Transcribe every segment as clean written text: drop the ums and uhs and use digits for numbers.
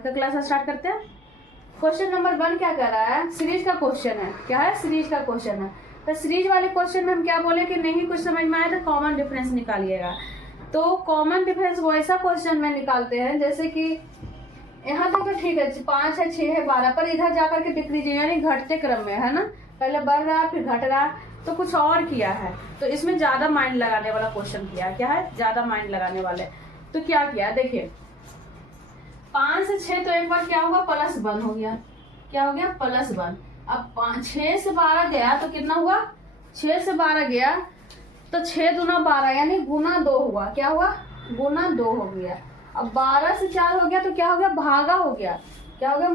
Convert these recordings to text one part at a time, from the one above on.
आज का class start करते हैं। क्वेश्चन नंबर 1 क्या कर रहा है, सीरीज का क्वेश्चन है। क्या है, सीरीज का क्वेश्चन है। तो सीरीज वाले क्वेश्चन में हम क्या बोले कि नहीं कुछ समझ में आया तो कॉमन डिफरेंस निकालिएगा। तो कॉमन डिफरेंस वो ऐसा क्वेश्चन में निकालते हैं जैसे कि यहाँ तक तो ठीक है, 5 है 6 है 12, पर इधर जाकर के डिक्रीज यानी घटते क्रम में है ना, पहले बढ़ रहा फिर घट रहा, तो कुछ और किया है। तो इसमें ज्यादा माइंड लगाने वाला क्वेश्चन किया है। क्या है, ज्यादा माइंड लगाने वाले। तो क्या किया देखिए, 5 से 6 तो एक बार क्या होगा, +1 हो गया। क्या हो गया, +1। अब 6 से 12 गया तो कितना हुआ, 6 से 12 गया तो 6 दूना 12 यानी गुना 2 हुआ। क्या हुआ, गुना 2 हो गया। अब 12 से 4 हो गया तो क्या हो गया, भागा हो गया। क्या हो गया,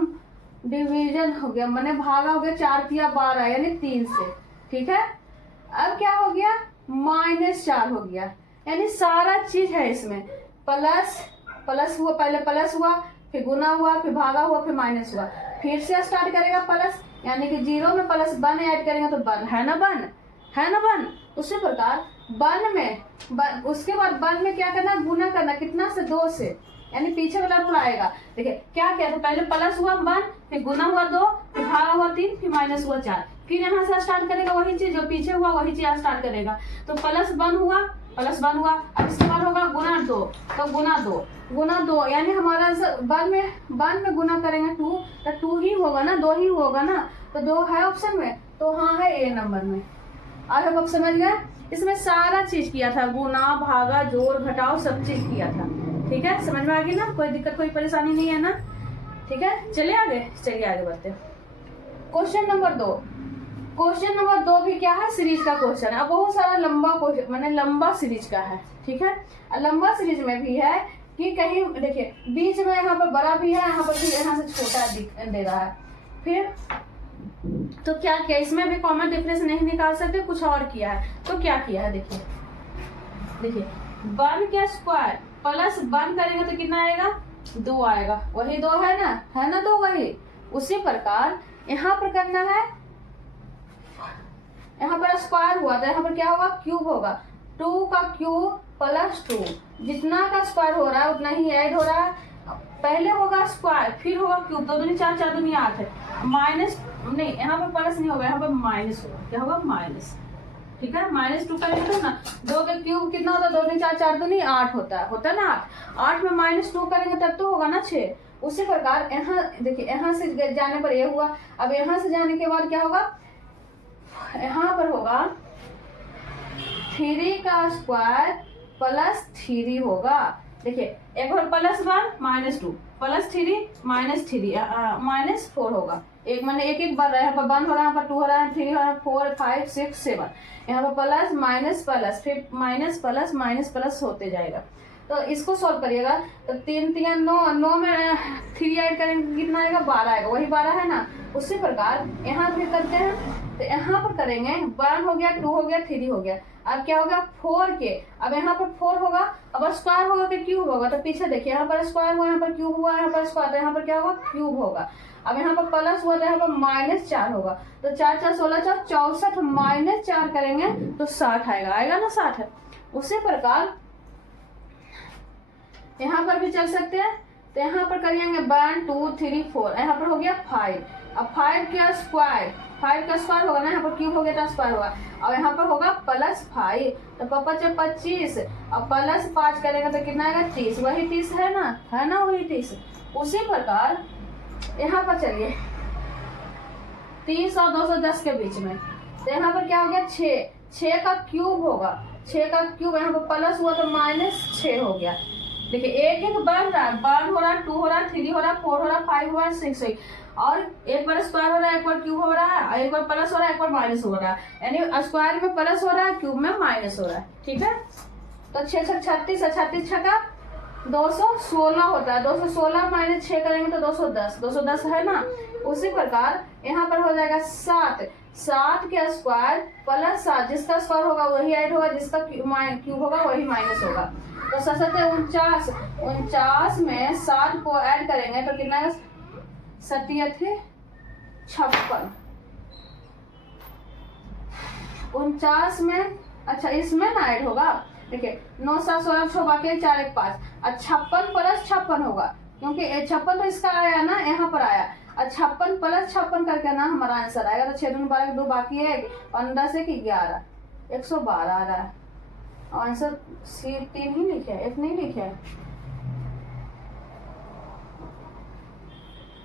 डिवीजन हो गया, मैंने भागा हो गया। 4 तिया 12 यानी 3 से। ठीक है, अब क्या हो गया, -4 हो गया। यानी सारा चीज है इसमें प्लस हुआ, पहले प्लस हुआ फिर गुना हुआ फिर भागा हुआ फिर माइनस हुआ, फिर से स्टार्ट करेगा प्लस, यानी कि 0 में +1 ऐड करेंगे तो 1 है ना, 1 है ना 1। उसी प्रकार 1 में उसके बाद 1 में क्या करना, गुना करना, कितना से, 2 से, यानी पीछे वाला रूल आएगा। देखिए क्या किया, तो पहले प्लस हुआ 1 फिर गुना हुआ 2 फिर भागा हुआ 3 फिर माइनस हुआ 4, फिर यहाँ से स्टार्ट करेगा वही चीज जो पीछे हुआ वही चीज स्टार्ट करेगा। तो +1 हुआ, अब इसके बाद होगा गुना 2, तो गुना 2 यानी हमारा आंसर 1 में गुना करेंगे 2 तो 2 ही होगा ना, 2 ही होगा ना, तो 2 है ऑप्शन में, तो हाँ है ए नंबर में। आज हम अब समझ गए, इसमें सारा चीज किया था, गुना भागा जोड़ घटाव सब चीज किया था। ठीक है, समझ में आ गई ना, कोई दिक्कत कोई परेशानी नहीं है ना। ठीक है, चलिए आगे बढ़ते हैं। क्वेश्चन नंबर 2 भी क्या है, सीरीज का क्वेश्चन है। अब बहुत सारा लंबा क्वेश्चन मैंने लंबा सीरीज का है। ठीक है, लंबा सीरीज में भी है कि कहीं देखिए बीच में यहाँ पर बड़ा भी है, यहाँ पर भी यहाँ से छोटा दे रहा है। फिर तो क्या किया, इसमें भी कॉमन डिफरेंस नहीं निकाल सकते, कुछ और किया है। तो क्या किया है देखिए 1 का स्क्वायर +1 करेंगे तो कितना आएगा, 2 आएगा। वही 2 है ना 2 वही। उसी प्रकार यहाँ पर करना है, यहाँ पर स्क्वायर हुआ तो यहाँ पर क्या होगा, क्यूब होगा। 2 का क्यूब +2, जितना का स्क्वायर हो रहा है उतना ही ऐड हो रहा है। पहले होगा स्क्वायर फिर होगा क्यूब, 2 दूनी 4 4 दूनी 8 है, माइनस नहीं, यहाँ पर प्लस नहीं होगा, यहाँ पर माइनस होगा। क्या होगा, माइनस। ठीक है, -2 करेंगे तो ना 2 का क्यूब कितना होता है, 2 दूनी 4 4 दूनी 8 होता है ना 8 में -2 करेंगे तब तो होगा ना 6। उसी प्रकार यहाँ देखिए, यहाँ से जाने पर ये हुआ। अब यहाँ से जाने के बाद क्या होगा, यहाँ पर होगा 3 का स्क्वायर +3 होगा। देखिए एक बार +1 -2 +3 -4 होगा। एक मैंने एक बार यहाँ पर 1 हो रहा है, यहाँ पर 2 हो रहा है, 3 हो रहा है, 4 5 6 7, यहाँ पर प्लस माइनस प्लस फिर माइनस प्लस होते जाएगा। तो इसको सॉल्व करिएगा तो 3 3 9 में 3 ऐड करेंगे कितना आएगा, 12 आएगा। वही 12 है ना। उसी प्रकार यहाँ भी करते हैं, तो यहाँ पर करेंगे 1 हो गया 2 हो गया 3 हो गया। अब क्या होगा 4 के, अब यहाँ पर 4 होगा, अब स्क्वायर होगा कि क्यूब होगा, तो पीछे देखिए यहाँ पर स्क्वायर हुआ, यहाँ पर क्यूब हुआ, यहाँ पर स्क्वायर, तो यहाँ पर क्या होगा, क्यूब होगा। अब यहाँ पर प्लस हुआ तो यहाँ पर -4 होगा, तो 4 4 16 4 64 -4 करेंगे तो 60 आएगा ना 60 है। उसी प्रकार यहाँ पर भी चल सकते हैं, तो यहाँ पर करेंगे 1 2 3 4, यहाँ पर हो गया 5। अब 5 का स्क्वायर होगा ना, यहाँ पर क्यूब हो गया तो स्क्वायर होगा, और यहाँ पर होगा +5, तो 25 अब +5 करेंगे तो कितना आएगा, 30। वही 30 है ना वही 30। उसी प्रकार यहाँ पर चलिए 30 और 210 के बीच में, तो यहाँ पर क्या हो गया 6 का क्यूब होगा, 6 का क्यूब, यहाँ पर प्लस हुआ तो -6 हो गया। देखिए एक बढ़ रहा है, 1 हो रहा है 2 हो रहा है 3 हो रहा है 4 हो रहा है 5 हो रहा है 6 और एक बार स्क्वायर हो रहा है, एक बार क्यूब हो रहा है, एक बार प्लस हो रहा है, एक बार माइनस हो रहा है, यानी स्क्वायर में प्लस हो रहा है क्यूब में माइनस हो रहा है। ठीक है, तो 6 6 36 36 छका 216 होता है, 216 -6 करेंगे तो 210 है ना। उसी प्रकार यहाँ पर हो जाएगा 7 के स्क्वायर +7, जिसका स्क्वायर होगा वही ऐड होगा, जिसका क्यूब होगा वही माइनस होगा। तो 49 में 7 को ऐड करेंगे तो कितना है, 57 56 49 में, अच्छा इसमें ना ऐड होगा। देखिए 9 7 16 6 बाकी 4 1 5, 56 + 56 होगा, क्योंकि 56 तो इसका आया ना, यहाँ पर आया, और 56 प्लस 56 करके ना हमारा आंसर आएगा। तो 6 दूनी 12 2 बाकी है, 15 से 11 112 आ रहा है। आंसर सी 3 ही लिखे है, 1 नहीं लिखे है।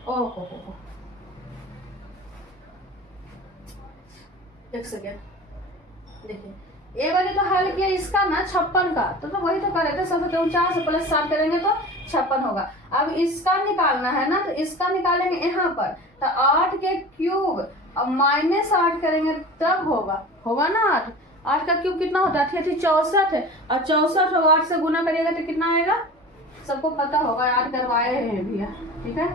ओहो एक सेकेंड, देखिए ए वाले तो हल किया इसका ना 56 का, तो वही तो करे थे। 49 से प्लस 7 करेंगे तो 56 होगा। अब इसका निकालना है ना, तो इसका निकालेंगे यहाँ पर, तो 8 के क्यूब अब -8 करेंगे तब होगा ना 8। 8 का क्यूब कितना होता है? 64 है, और 64 और 8 से गुना करिएगा तो कितना आएगा? सबको पता होगा, याद करवाए हैं भैया, ठीक है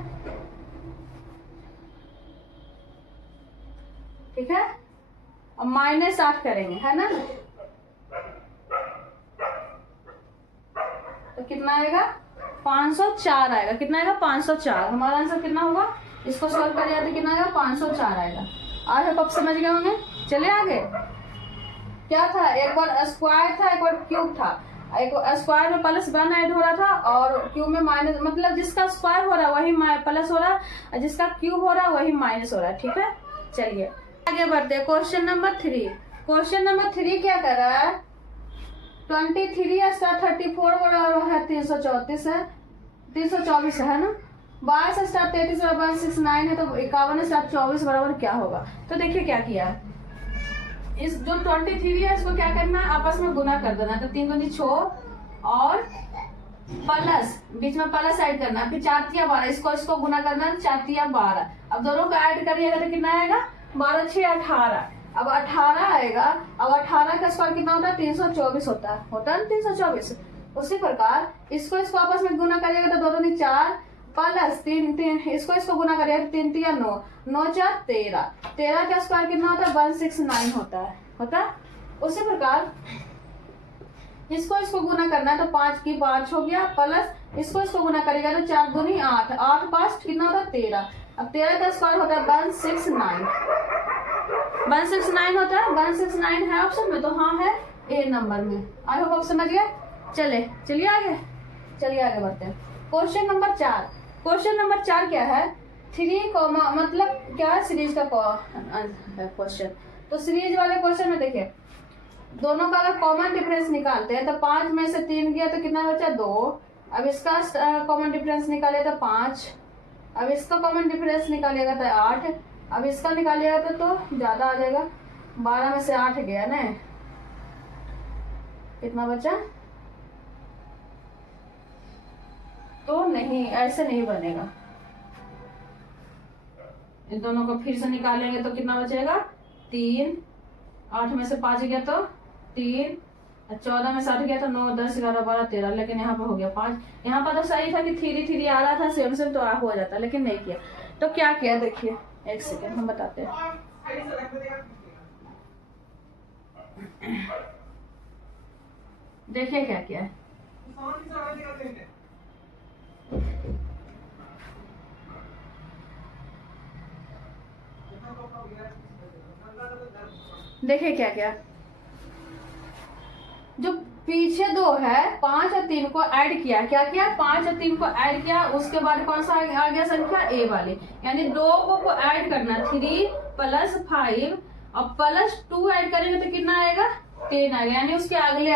ठीक है। अब -8 करेंगे, है ना, तो कितना आएगा? 504 आएगा। कितना आएगा? 504। हमारा आंसर कितना होगा? इसको सॉल्व करिए तो कितना आएगा? 504 आएगा। आज आप समझ गए होंगे। चलिए आगे। क्या था? एक बार स्क्वायर था, एक बार क्यूब था। एक स्क्वायर में प्लस 1 ऐड हो रहा था और क्यूब में माइनस, मतलब जिसका स्क्वायर हो रहा है वही प्लस हो रहा है, जिसका क्यूब हो रहा है वही माइनस हो रहा है, ठीक है। चलिए आगे बढ़ते हैं। Question number 3। क्वेश्चन नंबर 3 क्या कर रहा है? 23 स्टार 34 बराबर है 334 है, 324 है ना। 22 स्टार 33 बराबर 69 है, तो 51 स्टार 24 बराबर क्या होगा? तो देखिए क्या किया है, इस जो 23 है इसको क्या करना है? आपस में गुना कर देना। तो 3 दूनी 6 और प्लस बीच में प्लस ऐड करना, फिर 4 तिया 12, इसको गुना करना, 4 तिया 12। अब दोनों को ऐड करिएगा तो कितना आएगा? 12 6 18। अब 18 आएगा। अब 18 का स्क्वायर कितना होता है? 324 होता है ना 324। उसी प्रकार इसको आपस में गुना करिएगा तो दोनों में 4 प्लस 3 इसको गुना करिएगा 3 तिया 9 9 4 13। 13 का स्क्वायर कितना होता है? 169 होता है। उसी प्रकार इसको गुना करना है तो 5 की 5 हो गया, प्लस इसको गुना करेगा तो 4 दूनी 8 8 5 कितना होता है? 13। अब 13 का स्क्वायर होता है 169 होता है। 169 है ऑप्शन में, तो हाँ है ए नंबर में। आई होप आप समझ गए। चलिए आगे बढ़ते हैं। Question number 4। क्वेश्चन नंबर 4 क्या है? 3, मतलब क्या है? सीरीज का क्वेश्चन। तो सीरीज वाले क्वेश्चन में देखिए, दोनों का अगर कॉमन डिफरेंस निकालते हैं तो 5 में से 3 गया तो कितना बचा? 2। अब इसका कॉमन डिफरेंस निकाले तो 5। अब इसका कॉमन डिफरेंस निकालिएगा तो 8। अब इसका निकालिएगा तो ज्यादा आ जाएगा। 12 में से 8 गया ना, कितना बचा? तो नहीं, ऐसे नहीं बनेगा। इन दोनों को फिर से निकालेंगे तो कितना बचेगा? 3। 8 में से 5 गया तो 3, 14 में से 8 गया तो 9 10 11 12 13। लेकिन यहाँ पर हो गया 5। यहाँ पर तो सही था कि 3 आ रहा था, सेम तो हो जाता, लेकिन नहीं किया। तो क्या किया देखिए, एक सेकेंड हम बताते हैं। देखिए क्या किया है। देखिए क्या क्या, जो पीछे 2 है 5 और 3 को ऐड किया। क्या किया? 5 और 3 को ऐड किया। उसके बाद कौन सा आ गया संख्या? ए वाले, यानी 2 को ऐड करना। 3 + 5 और प्लस 2 ऐड करेंगे तो कितना आएगा? 3 आएगा, यानी उसके अगले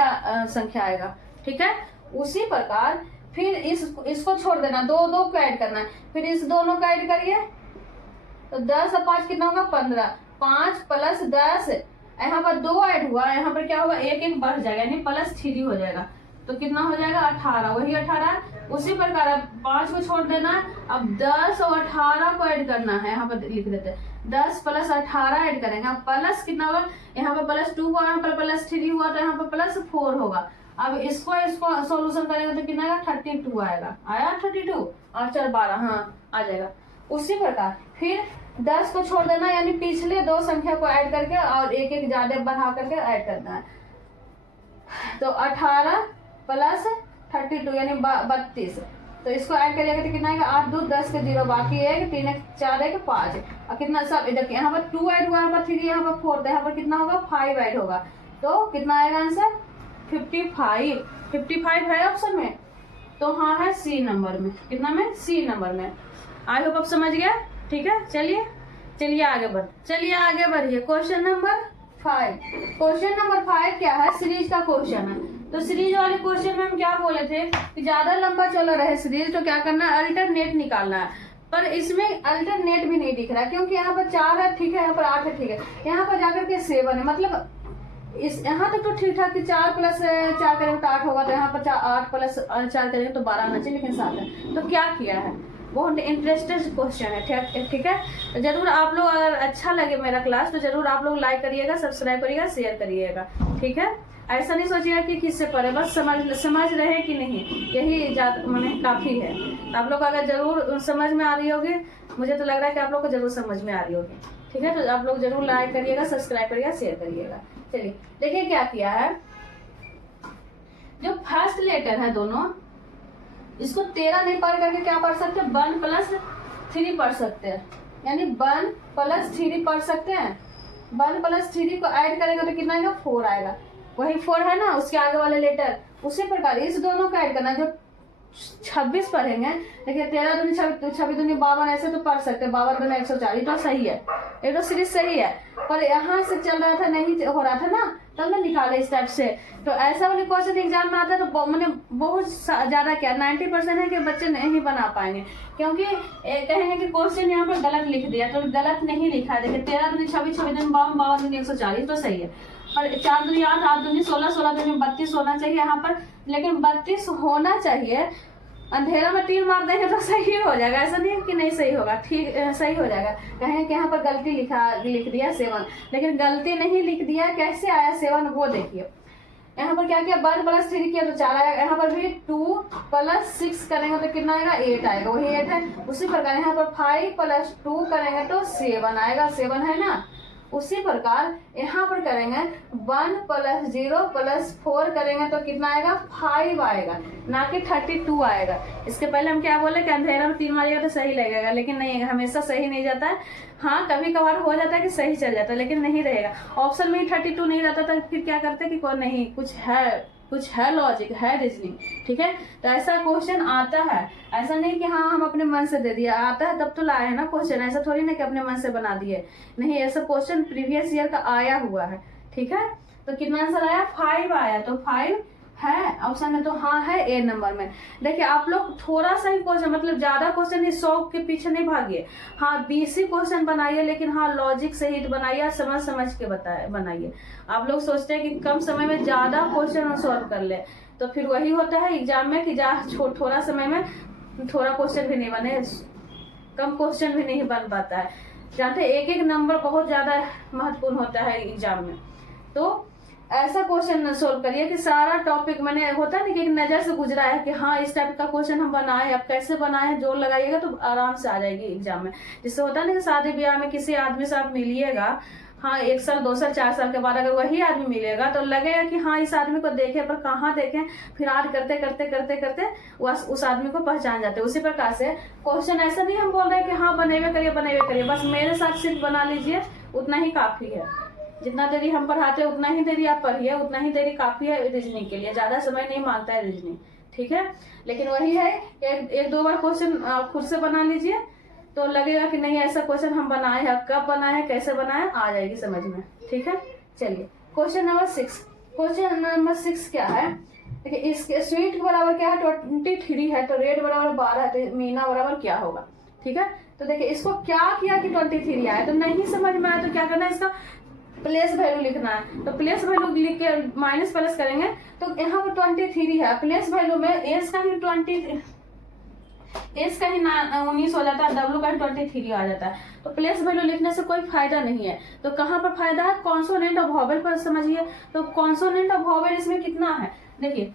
संख्या आएगा, ठीक है। उसी प्रकार फिर इसको छोड़ देना, 2 को ऐड करना। फिर इस दोनों को ऐड करिए तो 10 और 5 कितना होगा? 15। 5 + 10, यहाँ पर 2 ऐड हुआ, यहाँ पर क्या होगा? 1 बढ़ जाएगा, यानी +3 हो जाएगा। तो कितना हो जाएगा? 18। वही 18। उसी प्रकार अब 5 को छोड़ देना। अब 10 और 18 को ऐड करना है। यहाँ पर लिख देते हैं 10 + 18 ऐड करेंगे। अब प्लस कितना होगा? यहाँ पर +2 हुआ, यहाँ पर +3 हुआ, तो यहाँ पर +4 होगा। अब इसको सोल्यूशन करेंगे तो कितना आएगा? 32 आएगा। आया 32 और 4 12, हाँ आ जाएगा। उसी प्रकार फिर 10 को छोड़ देना, यानी पिछले 2 संख्या को ऐड करके और 1 ज्यादा बढ़ा करके ऐड करना है। तो 18 + 32 यानी 32। तो इसको ऐड करिएगा तो कितना आएगा? 8 2 10 के 0 बाकी 1 3 1 4 1 5 और कितना सब देखिए, यहाँ पर 2 ऐड हुआ, यहाँ पर 3, यहाँ पर 4, तो यहाँ पर कितना होगा? 5 ऐड होगा। तो कितना आएगा आंसर? 55 है ऑप्शन में। तो हाँ है सी नंबर में। कितना में? सी नंबर में। आई होप आप समझ गया। ठीक है, चलिए आगे बढ़िए। Question number 5। क्वेश्चन नंबर 5 क्या है? सीरीज का क्वेश्चन है। तो सीरीज वाले क्वेश्चन में हम क्या बोले थे कि ज्यादा लंबा चल रहा है सीरीज तो क्या करना है? अल्टरनेट निकालना है। पर इसमें अल्टरनेट भी नहीं दिख रहा क्योंकि यहाँ पर 4 है, ठीक है, यहाँ पर 8 है, ठीक है, यहाँ पर जाकर के 7 है। मतलब इस यहाँ तक तो ठीक ठाक कि 4 + 4 करेंगे तो 8 होगा, तो यहाँ पर 8 + 4 करेंगे तो 12 आना चाहिए, लेकिन 7 है। तो क्या किया है? बहुत इंटरेस्टेड क्वेश्चन है। ठीक है, तो जरूर आप लोग, अगर अच्छा लगे मेरा क्लास तो जरूर आप लोग लाइक करिएगा, सब्सक्राइब करिएगा, शेयर करिएगा। ठीक है, ऐसा नहीं सोचिएगा कि किससे पढ़े, बस समझ रहे कि नहीं, यही मैंने काफ़ी है। तो आप लोग अगर जरूर समझ में आ रही होगी, मुझे तो लग रहा है कि आप लोग को जरूर समझ में आ रही होगी। ठीक है, तो आप लोग जरूर लाइक करिएगा, सब्सक्राइब करिएगा, शेयर करिएगा। चलिए देखिए क्या किया है। जो फर्स्ट लेटर है दोनों, इसको 13 नहीं पढ़ करके क्या पढ़ सकते हैं? 1 + 3 पढ़ सकते हैं, यानी 1 + 3 पढ़ सकते हैं। 1 + 3 को ऐड करेंगे तो कितना आएगा? 4 आएगा। वही 4 है ना, उसके आगे वाले लेटर। उसी प्रकार इस दोनों का ऐड करना। जो 26 पढ़ेंगे, देखिए 13 दूनी 26 दूनी 52, ऐसे तो पढ़ सकते हैं। 52 दूनी 104, ये तो सही है, ये तो सीरीज सही है। पर यहाँ से चल रहा था, नहीं हो रहा था ना, तब ना निकाले इस टाइप से। तो ऐसा वाले क्वेश्चन एग्जाम में आता है तो मैंने बहुत ज्यादा क्या 90% है कि बच्चे नहीं बना पाएंगे, क्योंकि कहेंगे कि क्वेश्चन यहाँ पर गलत लिख दिया। तो गलत नहीं लिखा है। देखिए 13 दूनी 26, 26 दूनी 52, 52 दूनी 140, तो सही है। और 4 दूनी 8, 8 दूनी 16, 16 दूनी 32 होना चाहिए यहाँ पर, लेकिन 32 होना चाहिए। अंधेरा में 3 मार देंगे तो सही हो जाएगा, ऐसा नहीं है कि नहीं सही होगा, ठीक सही हो जाएगा। कहें कि यहाँ पर गलती लिख दिया 7, लेकिन गलती नहीं लिख दिया। कैसे आया 7 वो देखिए। यहाँ पर क्या किया? 1 + 3 किया तो 4 आएगा। यहाँ पर भी 2 + 6 करेंगे तो कितना आएगा? 8 आएगा, वही 8 है। उसी प्रकार यहाँ पर 5 + 2 करेंगे तो 7 आएगा, 7 है ना। उसी प्रकार यहाँ पर करेंगे 1 + 0 + 4 करेंगे तो कितना आएगा? 5 आएगा, ना कि 32 आएगा। इसके पहले हम क्या बोले कि अंधेरा में 3 मारिएगा तो सही लगेगा, लेकिन नहीं, हमेशा सही नहीं जाता है। हाँ, कभी कभार हो जाता है कि सही चल जाता है, लेकिन नहीं रहेगा। ऑप्शन में ही 32 नहीं रहता था, फिर क्या करते कि कोई नहीं, कुछ है लॉजिक, है रीजनिंग। ठीक है, तो ऐसा क्वेश्चन आता है। ऐसा नहीं कि हाँ हम अपने मन से दे दिया, आता है तब तो लाए है ना क्वेश्चन। ऐसा थोड़ी ना कि अपने मन से बना दिए, नहीं, ऐसा क्वेश्चन प्रीवियस ईयर का आया हुआ है। ठीक है, तो कितना आंसर आया? 5 आया। तो 5 है ऑप्शन में, तो हाँ है ए नंबर में। देखिए आप लोग थोड़ा सा ही क्वेश्चन, मतलब ज्यादा क्वेश्चन ही 100 के पीछे नहीं भागिए। हाँ 20 ही क्वेश्चन बनाइए, लेकिन हाँ लॉजिक सहित बनाइए, समझ के बनाइए। आप लोग सोचते हैं कि कम समय में ज्यादा क्वेश्चन सॉल्व कर ले, तो फिर वही होता है एग्जाम में कि थोड़ा समय में थोड़ा क्वेश्चन भी नहीं बने, कम क्वेश्चन भी नहीं बन पाता है। जानते एक नंबर बहुत ज्यादा महत्वपूर्ण होता है एग्जाम में। तो ऐसा क्वेश्चन सोल्व करिए कि सारा टॉपिक मैंने होता है ना कि एक नजर से गुजरा है कि हाँ इस टाइप का क्वेश्चन हम बनाए। अब कैसे बनाए, जोर लगाइएगा तो आराम से आ जाएगी एग्जाम में। जिससे होता है ना कि शादी ब्याह में किसी आदमी से आप मिलिएगा, हाँ 1 साल 2 साल 4 साल के बाद अगर वही आदमी मिलेगा तो लगेगा कि हाँ इस आदमी को देखे, पर कहाँ देखें, फिर आज करते करते करते करते उस आदमी को पहचान जाते हैं। उसी प्रकार से क्वेश्चन ऐसा नहीं हम बोल रहे हैं कि हाँ बनेवे करिए, बस मेरे साथ सिर्फ बना लीजिए, उतना ही काफी है। जितना देरी हम पढ़ाते हैं उतना ही देरी आप पढ़िए, उतना ही देरी काफी है रीजनिंग के लिए, ज्यादा समय नहीं मांगता है रीजनिंग। ठीक है, लेकिन वही है एक 2 बार क्वेश्चन आप खुद से बना लीजिए तो लगेगा कि नहीं ऐसा क्वेश्चन हम बनाए हैं, कब बनाए हैं, कैसे बनाए, आ जाएगी समझ में। ठीक है, चलिए क्वेश्चन नंबर 6। क्वेश्चन नंबर 6 क्या है? देखिए इसके स्वीट के बराबर क्या है? 23 है, तो रेड बराबर 12 है, तो मीना बराबर क्या होगा? ठीक है, तो देखिए इसको क्या किया कि 23 आया, तो नहीं समझ में आया तो क्या करना है, इसका प्लेस वैल्यू लिखना है। तो प्लेस वैल्यू लिख के माइनस प्लस करेंगे तो यहाँ पर 23 है। प्लेस वैल्यू में एस का ही 19 हो जाता है, डब्ल्यू का ही 23 आ जाता है। तो प्लेस वैल्यू लिखने से कोई फायदा नहीं है। तो कहाँ पर फायदा है? कॉन्सोनेंट ऑफ वोवेल पर समझिए। तो कॉन्सोनेंट ऑफ वोवेल इसमें कितना है? देखिए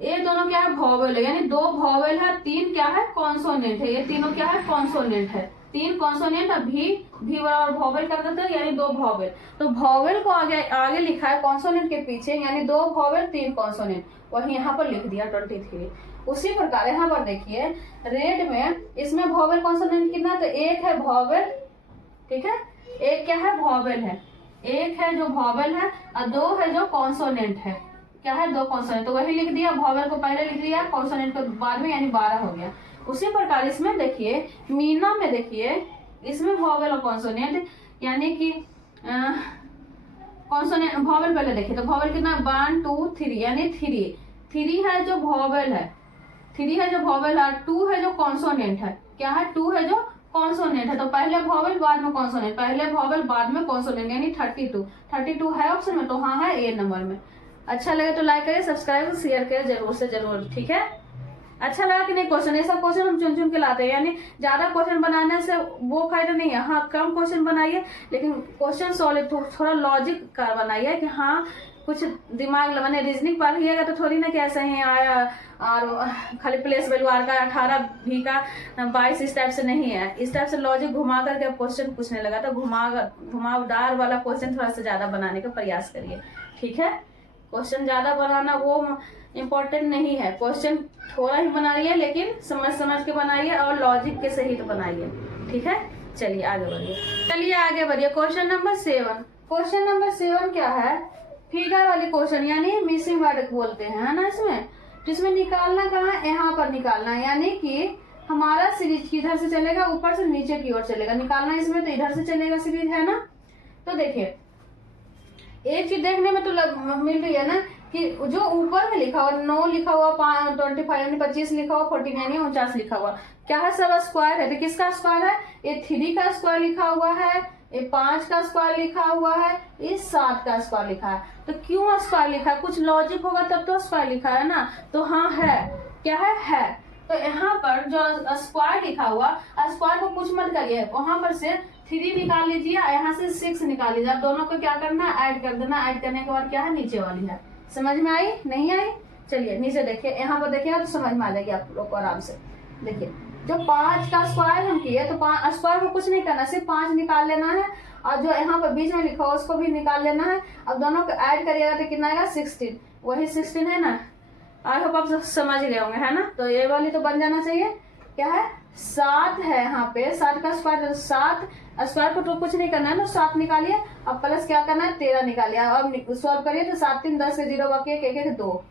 ये दोनों क्या है? वोवेल है, यानी 2 वोवेल है, 3 क्या है? कॉन्सोनेंट है। ये तीनों क्या है? कॉन्सोनेंट है। 3 कॉन्सोनेंट और भी बराबर वोवेल कर देते हैं, यानी 2 वोवेल। तो वोवेल को आगे लिखा है कॉन्सोनेंट के पीछे, यानी 2 वोवेल 3 कॉन्सोनेंट, वही यहाँ पर लिख दिया 23। उसी प्रकार यहाँ पर देखिए रेड में इसमें वोवेल कॉन्सोनेंट कितना? तो 1 है वोवेल। ठीक है, 1 क्या है? वोवेल है, 1 है जो वोवेल है और 2 है जो कॉन्सोनेंट है। क्या है 2 कॉन्सोनेंट, तो वही लिख दिया, वॉवेल को पहले लिख दिया, कॉन्सोनेंट को बाद में, यानी 12 हो गया। उसी प्रकार इसमें देखिए मीना में देखिए इसमें वॉवेल और कॉन्सोनेंट यानी कि कॉन्सोनेंट वॉवेल पहले देखिए तो वॉवेल कितना 1 2 3 यानी 3 है जो वॉवेल है, 3 है जो वॉवेल है, 2 है जो कॉन्सोनेंट है। क्या है 2 है जो कॉन्सोनेंट है, तो पहले वॉवेल बाद में कॉन्सोनेंट, पहले वॉवेल बाद में कॉन्सोनेंट यानी 32 है ऑप्शन में, तो हाँ है ए नंबर में। अच्छा लगे तो लाइक करिए, सब्सक्राइब शेयर करिए जरूर से जरूर, ठीक है। अच्छा लगा कि नहीं क्वेश्चन, ऐसा क्वेश्चन हम चुन चुन के लाते हैं, यानी ज्यादा क्वेश्चन बनाने से वो फायदा नहीं है। हाँ कम क्वेश्चन बनाइए लेकिन क्वेश्चन सॉलिड थोड़ा लॉजिक का बनाइए कि हाँ कुछ दिमाग मैंने रीजनिंग पढ़िएगा तो थोड़ी ना कि ऐसा ही आया और खाली प्लेस वैल्यू आर का 18 भी का 22 इस टाइप से नहीं है। इस टाइप से लॉजिक घुमा करके अब क्वेश्चन पूछने लगा तो घुमावदार वाला क्वेश्चन थोड़ा सा ज्यादा बनाने का प्रयास करिए, ठीक है। क्वेश्चन ज्यादा बनाना वो इम्पोर्टेंट नहीं है, क्वेश्चन थोड़ा ही बनाइए लेकिन समझ के बनाइए और लॉजिक के सहित बनाइए, ठीक है। चलिए आगे बढ़िए क्वेश्चन नंबर 7। क्वेश्चन नंबर 7 क्या है, फिगर वाली क्वेश्चन यानी मिसिंग वर्ड बोलते हैं, है ना। इसमें निकालना कहाँ है, यहाँ पर निकालना है, यानी कि हमारा सीरीज किधर से चलेगा, ऊपर से नीचे की ओर चलेगा। निकालना इसमें तो इधर से चलेगा सीरीज, है ना। तो देखिए एक चीज देखने में तो मिल रही है ना कि जो ऊपर में लिखा हुआ 9 लिखा हुआ 25 यानी 25 लिखा हुआ 14 यानी 49 लिखा हुआ, क्या है सब स्क्वायर है। तो किसका स्क्वायर है, ये 3 का स्क्वायर लिखा हुआ है, ये 5 का स्क्वायर लिखा हुआ है, ये 7 का स्क्वायर लिखा है। तो क्यों स्क्वायर लिखा है, कुछ लॉजिक होगा तब तो स्क्वायर लिखा है ना। तो हाँ है, क्या है। तो यहाँ पर जो स्क्वायर लिखा हुआ, स्क्वायर को कुछ मत करिए, वहां पर से 3 निकाल लीजिए, यहाँ से 6 निकाल लीजिए। आप दोनों को क्या करना है, ऐड कर देना। ऐड करने के बाद क्या है, नीचे वाली है। समझ में आई, नहीं आई। चलिए नीचे देखिए, यहाँ पर देखिए तो समझ में आ जाएगी आप लोग को आराम से। देखिए जो 5 का स्क्वायर हम किए तो स्क्वायर को कुछ नहीं करना, सिर्फ 5 निकाल लेना है, और जो यहाँ पर बीच में लिखा हुआ उसको भी निकाल लेना है। अब दोनों को ऐड करिएगा तो कितना आएगा 16, वही 16 है ना। आई होप आप समझ गए होंगे, है ना। तो ये वाली तो बन जाना चाहिए। क्या है 7 है यहाँ पे, 7 का स्क्वायर, 7 स्क्वायर को तो कुछ नहीं करना है ना, 7 निकालिए। अब प्लस क्या करना है 13 निकालिए। अब सॉल्व करिए तो 7 3 10 से 0 बाकी 1 2,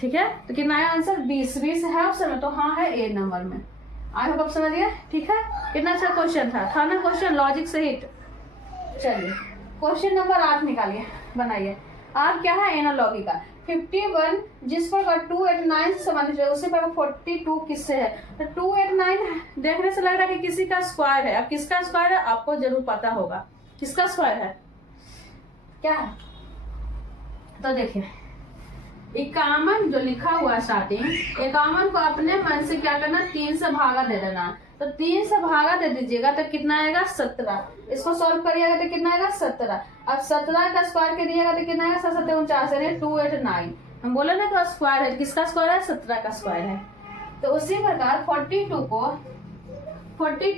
ठीक है। तो कितना आया आंसर 20 है ऑप्शन में, तो हाँ है ए नंबर में। आई होप आप समझ गए, ठीक है। कितना अच्छा क्वेश्चन था ना क्वेश्चन लॉजिक सहित। चलिए क्वेश्चन नंबर 8 निकालिए, बनाइए। 8 क्या है, एनालॉगी का। 51 जिस पर 289 से संबंधित है, उसी पर 42 किससे है। तो 289 देखने से लग रहा है कि किसी का स्क्वायर है। अब किसका स्क्वायर है आपको जरूर पता होगा, किसका स्क्वायर है क्या है। तो देखिए 51 जो लिखा हुआ है स्टार्टिंग, 51 को अपने मन से क्या करना, 3 से भागा दे देना। तो 3 से भागा दे दीजिएगा तो कितना आएगा 17। इसको सॉल्व करिएगा तो कितना आएगा 17। अब 17 का स्क्वायर करिएगा तो कितना आएगा 7 49 यानी 289। हम बोले ना कि स्क्वायर है, किसका स्क्वायर है 17 का स्क्वायर है। तो उसी प्रकार 42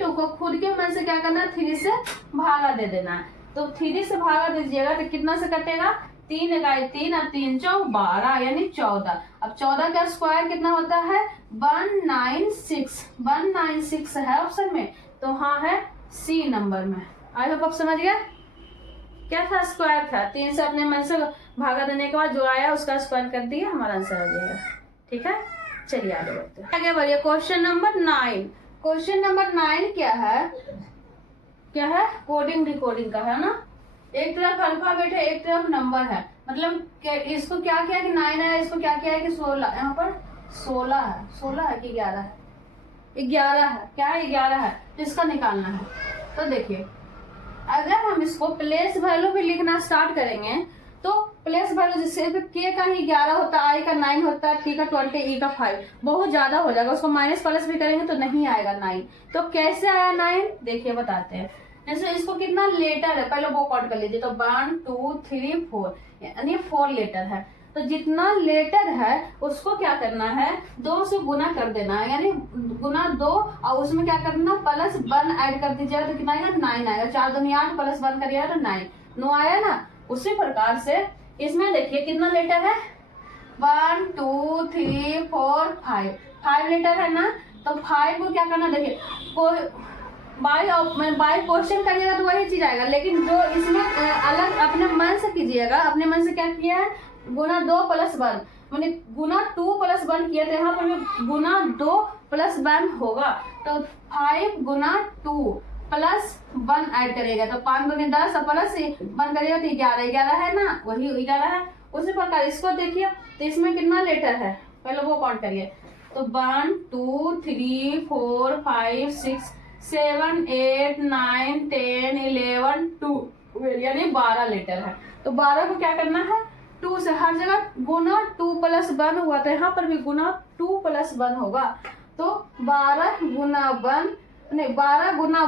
को खुद के मन से क्या करना, 3 से भागा दे देना। तो 3 से भागा दीजिएगा तो कितना से कटेगा, 3 इकाई 3 और 3 चौ 12 यानी 14। अब 14 का स्क्वायर कितना होता है 196 है ऑप्शन में, तो हाँ है सी नंबर में। आई होप आप समझ गए। क्या था, स्क्वायर था। 3 से अपने मन से भागा देने के बाद जो आया उसका स्क्वायर कर दिया, हमारा आंसर आ जाएगा, ठीक है। चलिए आगे बढ़ते हैं। आगे बढ़िए क्वेश्चन नंबर 9। क्वेश्चन नंबर 9 क्या है, कोडिंग डिकोडिंग का है ना। एक तरफ अल्फाबेट है, एक तरफ नंबर है। मतलब इसको क्या किया कि 9 है, इसको क्या किया है कि 16। यहाँ पर 16 है कि 11 है, 11 है। क्या है 11 है, तो इसका निकालना है। तो देखिए अगर हम इसको प्लेस वैल्यू भी लिखना स्टार्ट करेंगे तो प्लेस वैल्यू जैसे के का ही 11 होता है, आई का 9 होता है, टी का 20, ई का 5, बहुत ज्यादा हो जाएगा। उसको माइनस प्लस भी करेंगे तो नहीं आएगा 9। तो कैसे आया 9, देखिए बताते हैं। जैसे इसको कितना लेटर है, पहले वो काउंट कर लीजिए। तो 1 2 3 4 यानी 4 लेटर है। तो जितना लेटर है उसको क्या करना है 2 से गुना कर देना है, यानी गुना 2 और उसमें क्या करना प्लस 1 ऐड कर दीजिएगा तो कितना आएगा 9 आएगा। 4 दूनी 8 प्लस 1 करिएगा तो 9 आया ना। उसी प्रकार से इसमें देखिए कितना लेटर है 1 2 3 4 5 लेटर है ना। तो 5 को क्या करना, देखिए कोई बाय क्वेश्चन करिएगा तो वही चीज आएगा, लेकिन जो इसमें अलग अपने मन से कीजिएगा। अपने मन से क्या किया है गुना 2 प्लस 1, मैंने गुना 2 प्लस 1 किया, तो यहाँ पर भी गुना 2 प्लस 1 होगा। तो 5 गुना 2 प्लस 1 ऐड करेगा, तो 5 दूनी 10 और प्लस 1 करेगा तो 11 है ना, वही 11 है। उसी प्रकार इसको देखिए, तो इसमें कितना लेटर है पहले वो काउंट करिए। तो 1 2 3 4 5 6 7 8 9 10 11 12 यानी 12 लेटर है। तो 12 को क्या करना है, 2 से हर जगह गुना 2 प्लस 1 हुआ, तो यहाँ पर भी गुना 2 प्लस 1 होगा। तो 12 गुना 1 नहीं 12 गुना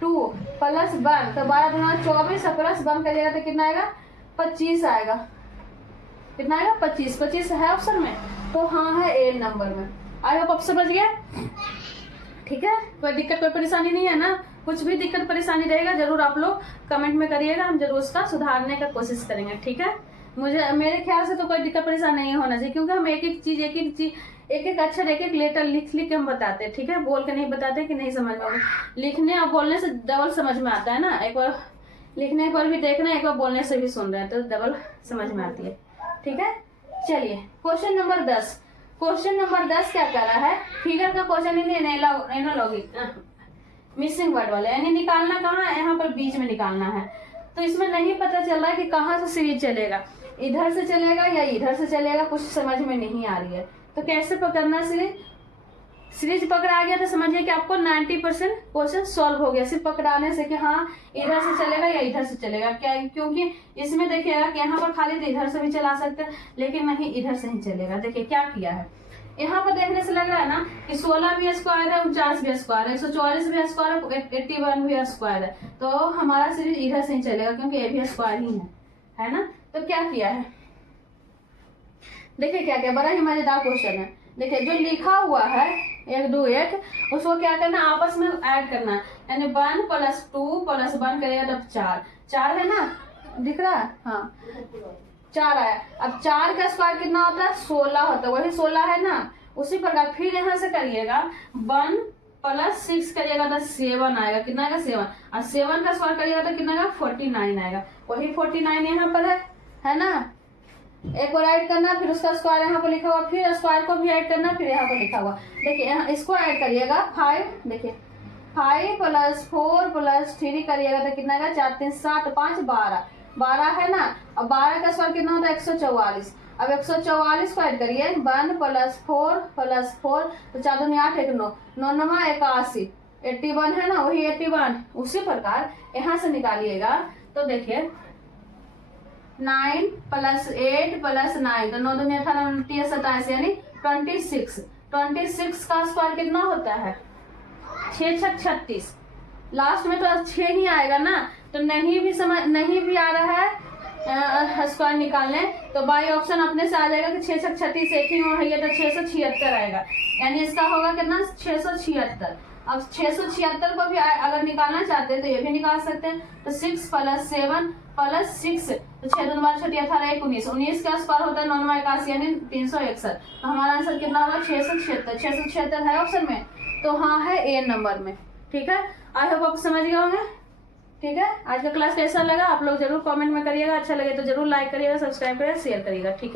2 प्लस 1, तो 12 गुना 24 प्लस 1 करिएगा तो कितना आएगा, 25 आएगा। कितना आएगा, 25। 25 है ऑप्शन में, तो हाँ है ए नंबर में। आई होप आप समझ गए, ठीक है। कोई दिक्कत कोई परेशानी नहीं है ना, कुछ भी दिक्कत परेशानी रहेगा जरूर आप लोग कमेंट में करिएगा, हम जरूर उसका सुधारने का कोशिश करेंगे, ठीक है। मुझे मेरे ख्याल से तो कोई दिक्कत परेशानी नहीं होना चाहिए, क्योंकि हम एक एक अक्षर एक लेटर लिख के हम बताते हैं, ठीक है। बोल के नहीं बताते कि नहीं समझ में, लिखने और बोलने से डबल समझ में आता है ना। एक बार लिखने पर भी देखना, एक बार बोलने से भी सुन रहे हैं तो डबल समझ में आती है, ठीक है। चलिए क्वेश्चन नंबर 10। क्वेश्चन नंबर 10 क्या कर रहा है, फिगर का क्वेश्चन एनालॉगिक मिसिंग वर्ड वाले, यानी निकालना कहाँ है, यहाँ पर बीच में निकालना है। तो इसमें नहीं पता चल रहा है कि कहाँ से सीरीज चलेगा, इधर से चलेगा या इधर से चलेगा, कुछ समझ में नहीं आ रही है। तो कैसे पकड़ना सीरीज पकड़ा आ गया तो समझिए कि आपको 90% क्वेश्चन सॉल्व हो गया, सिर्फ पकड़ाने से कि हाँ इधर से चलेगा या इधर से चलेगा। क्या, क्योंकि इसमें देखिएगा कि यहाँ पर खाली तो इधर से भी चला सकते हैं, लेकिन नहीं इधर से ही चलेगा। देखिए क्या किया है, यहाँ पर देखने से लग रहा है ना कि 16 भी स्क्वायर है, 49 भी स्क्वायर है, 144 भी स्क्वायर है, 81 भी स्क्वायर है। तो हमारा सीरीज इधर से ही चलेगा क्योंकि ये भी स्क्वायर ही है ना। तो क्या किया है, देखिए क्या क्या, बड़ा ही मजेदार क्वेश्चन है। देखिए जो लिखा हुआ है 1 2 1, उसको क्या करना, आपस में ऐड करना है, यानी 1 प्लस 2 प्लस 1 करेगा तब 4 है ना, दिख रहा है, हाँ 4 आया। अब 4 का स्क्वायर कितना होता है, 16 होता है, वही 16 है ना। उसी प्रकार फिर यहाँ से करिएगा 1 प्लस 6 करिएगा तो 7 आएगा, कितना आएगा 7, और 7 का स्क्वायर करिएगा तो कितना आएगा 49 आएगा, वही 49 यहाँ पर है ना। एक बार ऐड करना, फिर उसका स्क्वायर यहाँ पर लिखा हुआ, फिर स्क्वायर को भी ऐड करना, फिर यहाँ पर लिखा हुआ। देखिए यहाँ इसको ऐड करिएगा 5, देखिए 5 प्लस 4 प्लस 3 करिएगा तो कितना आएगा 4 3 7 5 12 है ना। अब 12 का स्क्वायर कितना होता है 144। अब 144 को ऐड करिए, 1 प्लस 4 प्लस 4 तो 4 दूनी 8 1 9 9 9 81, 81 है ना, वही 81। उसी प्रकार यहाँ से निकालिएगा तो देखिए 9 प्लस 8 प्लस 9 तो 9 दूनी 18 27 यानी 26। 26 का स्क्वायर कितना होता है 6 6 36। लास्ट में तो 6 ही आएगा ना, तो नहीं भी आ रहा है स्क्वायर निकालने, तो बाई ऑप्शन अपने से आ जाएगा कि 6 6 36 एक ही है तो 676 आएगा, यानी इसका होगा कितना 676। अब 676 को भी अगर निकालना चाहते हैं तो ये भी निकाल सकते हैं। तो 6 प्लस 7 प्लस 6 तो 6 2 12 6 18 19, 19 का स्क्वायर होता है 9 9 81 यानी 361। तो हमारा आंसर कितना होगा 676। 676 है ऑप्शन में, तो हाँ है ए नंबर में, ठीक है। आई होप आप समझ गए होंगे, ठीक है। आज का क्लास कैसा लगा आप लोग जरूर कमेंट में करिएगा, अच्छा लगे तो जरूर लाइक करिएगा, सब्सक्राइब करिएगा, शेयर करिएगा, ठीक है।